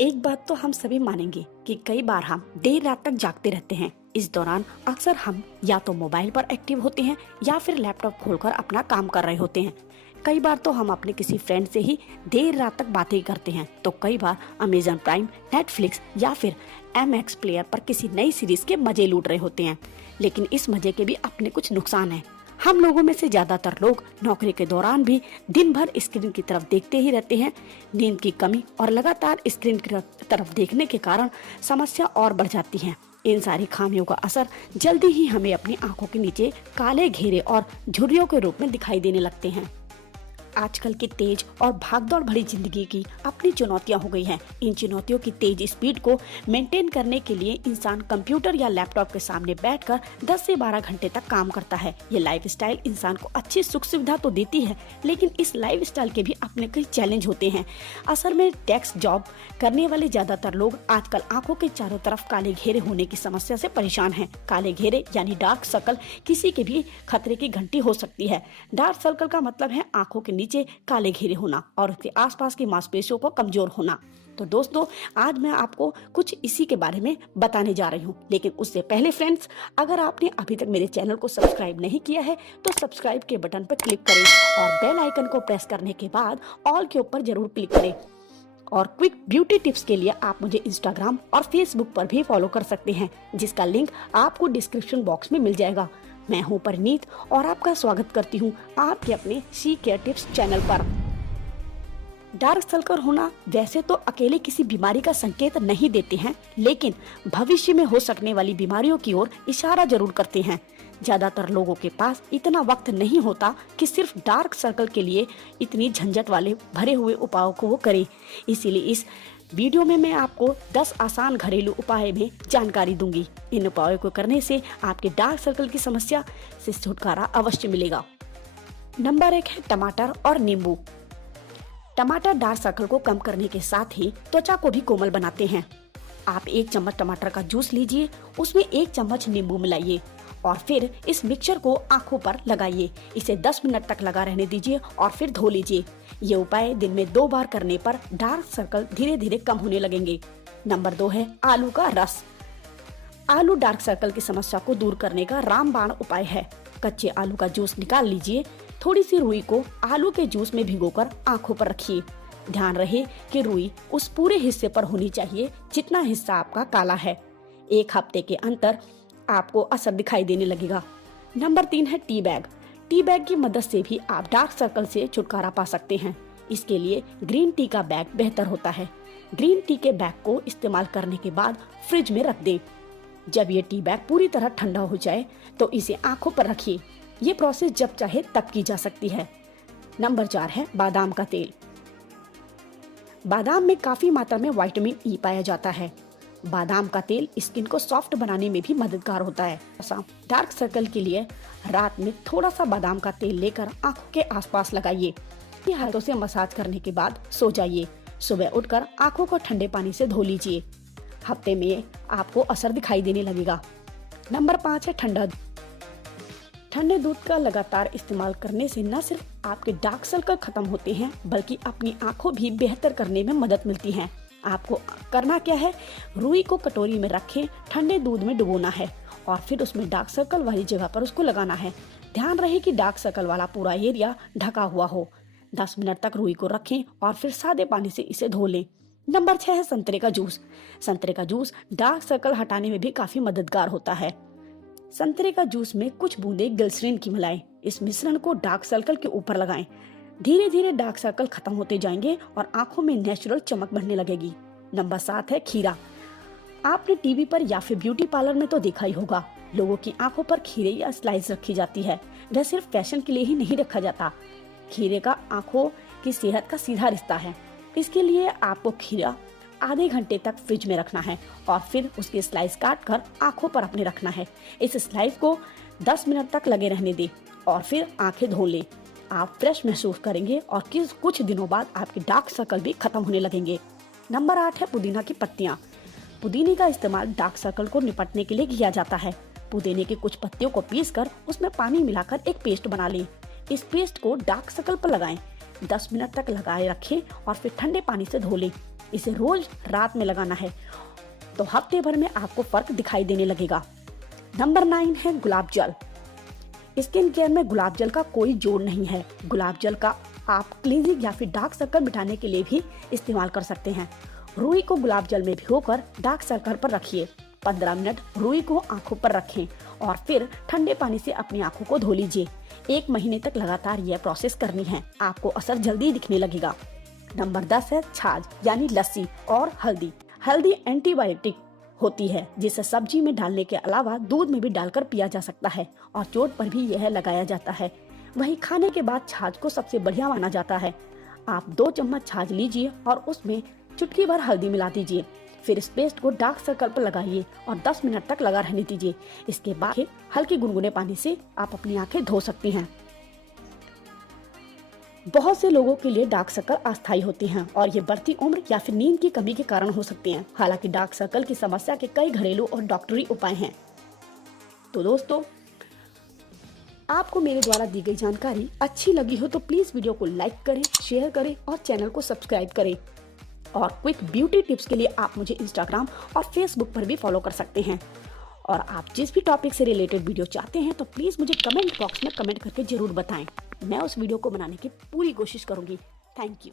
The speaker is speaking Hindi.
एक बात तो हम सभी मानेंगे कि कई बार हम देर रात तक जागते रहते हैं। इस दौरान अक्सर हम या तो मोबाइल पर एक्टिव होते हैं या फिर लैपटॉप खोलकर अपना काम कर रहे होते हैं। कई बार तो हम अपने किसी फ्रेंड से ही देर रात तक बातें करते हैं, तो कई बार अमेजन प्राइम, नेटफ्लिक्स या फिर MX प्लेयर पर किसी नई सीरीज के मजे लूट रहे होते हैं। लेकिन इस मजे के भी अपने कुछ नुकसान हैं। हम लोगों में से ज्यादातर लोग नौकरी के दौरान भी दिन भर स्क्रीन की तरफ देखते ही रहते हैं। नींद की कमी और लगातार स्क्रीन की तरफ देखने के कारण समस्या और बढ़ जाती है। इन सारी खामियों का असर जल्दी ही हमें अपनी आंखों के नीचे काले घेरे और झुर्रियों के रूप में दिखाई देने लगते हैं। आजकल की तेज और भागदौड़ भरी जिंदगी की अपनी चुनौतियां हो गई हैं। इन चुनौतियों की तेज स्पीड को मेंटेन करने के लिए इंसान कंप्यूटर या लैपटॉप के सामने बैठकर 10 से 12 घंटे तक काम करता है। ये लाइफस्टाइल इंसान को अच्छी सुख सुविधा तो देती है, लेकिन इस लाइफस्टाइल के भी अपने कई चैलेंज होते हैं। असल में डेस्क जॉब करने वाले ज्यादातर लोग आजकल आंखों के चारों तरफ काले घेरे होने की समस्या से परेशान हैं। काले घेरे यानी डार्क सर्कल किसी के भी खतरे की घंटी हो सकती है। डार्क सर्कल का मतलब है आंखों के नीचे काले घेरे होना और उसके आसपास की मांसपेशियों को कमजोर होना। तो दोस्तों, आज मैं आपको कुछ इसी के बारे में बताने जा रही हूँ। लेकिन उससे पहले फ्रेंड्स, अगर आपने अभी तक मेरे चैनल को सब्सक्राइब नहीं किया है तो सब्सक्राइब के बटन पर क्लिक करें और बेल आइकन को प्रेस करने के बाद ऑल के ऊपर जरूर क्लिक करें। और क्विक ब्यूटी टिप्स के लिए आप मुझे इंस्टाग्राम और फेसबुक पर भी फॉलो कर सकते हैं, जिसका लिंक आपको डिस्क्रिप्शन बॉक्स में मिल जाएगा। मैं हूं परनीत और आपका स्वागत करती हूं आपके अपने सी केयर टिप्स चैनल पर। डार्क सर्कल होना वैसे तो अकेले किसी बीमारी का संकेत नहीं देते हैं, लेकिन भविष्य में हो सकने वाली बीमारियों की ओर इशारा जरूर करते हैं। ज्यादातर लोगों के पास इतना वक्त नहीं होता कि सिर्फ डार्क सर्कल के लिए इतनी झंझट वाले भरे हुए उपायों को वो करे। इसीलिए इस वीडियो में मैं आपको 10 आसान घरेलू उपाय में जानकारी दूंगी। इन उपायों को करने से आपके डार्क सर्कल की समस्या से छुटकारा अवश्य मिलेगा। नंबर 1 है टमाटर और नींबू। टमाटर डार्क सर्कल को कम करने के साथ ही त्वचा को भी कोमल बनाते हैं। आप 1 चम्मच टमाटर का जूस लीजिए, उसमें 1 चम्मच नींबू मिलाइए और फिर इस मिक्सचर को आंखों पर लगाइए। इसे 10 मिनट तक लगा रहने दीजिए और फिर धो लीजिए। ये उपाय दिन में 2 बार करने पर डार्क सर्कल धीरे धीरे कम होने लगेंगे। नंबर 2 है आलू का रस। आलू डार्क सर्कल की समस्या को दूर करने का रामबाण उपाय है। कच्चे आलू का जूस निकाल लीजिए, थोड़ी सी रुई को आलू के जूस में भिगोकर आंखों पर रखिए। ध्यान रहे कि रुई उस पूरे हिस्से पर होनी चाहिए जितना हिस्सा आपका काला है। 1 हफ्ते के अंतर आपको असर दिखाई देने लगेगा। नंबर 3 है टी बैग। टी बैग की मदद से भी आप डार्क सर्कल से छुटकारा पा सकते हैं। इसके लिए ग्रीन टी का बैग बेहतर होता है। ग्रीन टी के बैग को इस्तेमाल करने के बाद फ्रिज में रख दें। जब ये टी बैग पूरी तरह ठंडा हो जाए तो इसे आंखों पर रखिए। ये प्रोसेस जब चाहे तब की जा सकती है। नंबर 4 है बादाम का तेल। बादाम में काफी मात्रा में विटामिन ई पाया जाता है। बादाम का तेल स्किन को सॉफ्ट बनाने में भी मददगार होता है। डार्क सर्कल के लिए रात में थोड़ा सा बादाम का तेल लेकर आंखों के आसपास लगाइए। हाथों से मसाज करने के बाद सो जाइए। सुबह उठकर आंखों को ठंडे पानी से धो लीजिए। हफ्ते में आपको असर दिखाई देने लगेगा। नंबर 5 है ठंडा। ठंडे दूध का लगातार इस्तेमाल करने से न सिर्फ आपके डार्क सर्कल खत्म होते हैं, बल्कि अपनी आंखों भी बेहतर करने में मदद मिलती है। आपको करना क्या है, रुई को कटोरी में रखें, ठंडे दूध में डुबोना है और फिर उसमें डार्क सर्कल वाली जगह पर उसको लगाना है। ध्यान रहे कि डार्क सर्कल वाला पूरा एरिया ढका हुआ हो। 10 मिनट तक रुई को रखें और फिर सादे पानी से इसे धो लें। नंबर 6 है संतरे का जूस। संतरे का जूस डार्क सर्कल हटाने में भी काफी मददगार होता है। संतरे का जूस में कुछ बूंदे ग्लिसरीन की मिलाएं। इस मिश्रण को डार्क सर्कल के ऊपर लगाएं। धीरे धीरे डार्क सर्कल खत्म होते जाएंगे और आंखों में नेचुरल चमक बढ़ने लगेगी। नंबर 7 है खीरा। आपने टीवी पर या फिर ब्यूटी पार्लर में तो देखा ही होगा, लोगों की आंखों पर खीरे या स्लाइस रखी जाती है। वह सिर्फ फैशन के लिए ही नहीं रखा जाता। खीरे का आंखों की सेहत का सीधा रिश्ता है। इसके लिए आपको खीरा आधे घंटे तक फ्रिज में रखना है और फिर उसके स्लाइस काट कर आंखों पर अपने रखना है। इस स्लाइस को 10 मिनट तक लगे रहने दें और फिर आंखें धो लें। आप फ्रेश महसूस करेंगे और कुछ दिनों बाद आपके डार्क सर्कल भी खत्म होने लगेंगे। नंबर 8 है पुदीना की पत्तियां। पुदीने का इस्तेमाल डार्क सर्कल को निपटने के लिए किया जाता है। पुदीने की कुछ पत्तियों को पीसकर उसमें पानी मिलाकर एक पेस्ट बना लें। इस पेस्ट को डार्क सर्कल पर लगाएं। 10 मिनट तक लगाए रखें और फिर ठंडे पानी से धो लें। इसे रोज रात में लगाना है तो हफ्ते भर में आपको फर्क दिखाई देने लगेगा। नंबर 9 है गुलाब जल। स्किन केयर में गुलाब जल का कोई जोड़ नहीं है। गुलाब जल का आप क्लींजिंग या फिर डार्क सर्कल मिटाने के लिए भी इस्तेमाल कर सकते हैं। रुई को गुलाब जल में भिगोकर डार्क सर्कल पर रखिए। 15 मिनट रुई को आंखों पर रखें और फिर ठंडे पानी से अपनी आंखों को धो लीजिए। 1 महीने तक लगातार यह प्रोसेस करनी है, आपको असर जल्दी दिखने लगेगा। नंबर 10 है छाछ यानी लस्सी और हल्दी। हल्दी एंटीबायोटिक होती है जिसे सब्जी में डालने के अलावा दूध में भी डालकर पिया जा सकता है और चोट पर भी यह लगाया जाता है। वहीं खाने के बाद छाछ को सबसे बढ़िया माना जाता है। आप 2 चम्मच छाछ लीजिए और उसमें चुटकी भर हल्दी मिला दीजिए। फिर इस पेस्ट को डार्क सर्कल पर लगाइए और 10 मिनट तक लगा रहने दीजिए। इसके बाद हल्के गुनगुने पानी से आप अपनी आंखें धो सकती हैं। बहुत से लोगों के लिए डार्क सर्कल अस्थायी होते हैं और ये बढ़ती उम्र या फिर नींद की कमी के कारण हो सकते हैं। हालांकि डार्क सर्कल की समस्या के कई घरेलू और डॉक्टरी उपाय हैं। तो दोस्तों, आपको मेरे द्वारा दी गई जानकारी अच्छी लगी हो तो प्लीज वीडियो को लाइक करें, शेयर करें और चैनल को सब्सक्राइब करें। और क्विक ब्यूटी टिप्स के लिए आप मुझे इंस्टाग्राम और फेसबुक पर भी फॉलो कर सकते हैं। और आप जिस भी टॉपिक से रिलेटेड वीडियो चाहते हैं तो प्लीज मुझे कमेंट बॉक्स में कमेंट करके जरूर बताएं। मैं उस वीडियो को बनाने की पूरी कोशिश करूंगी। Thank you.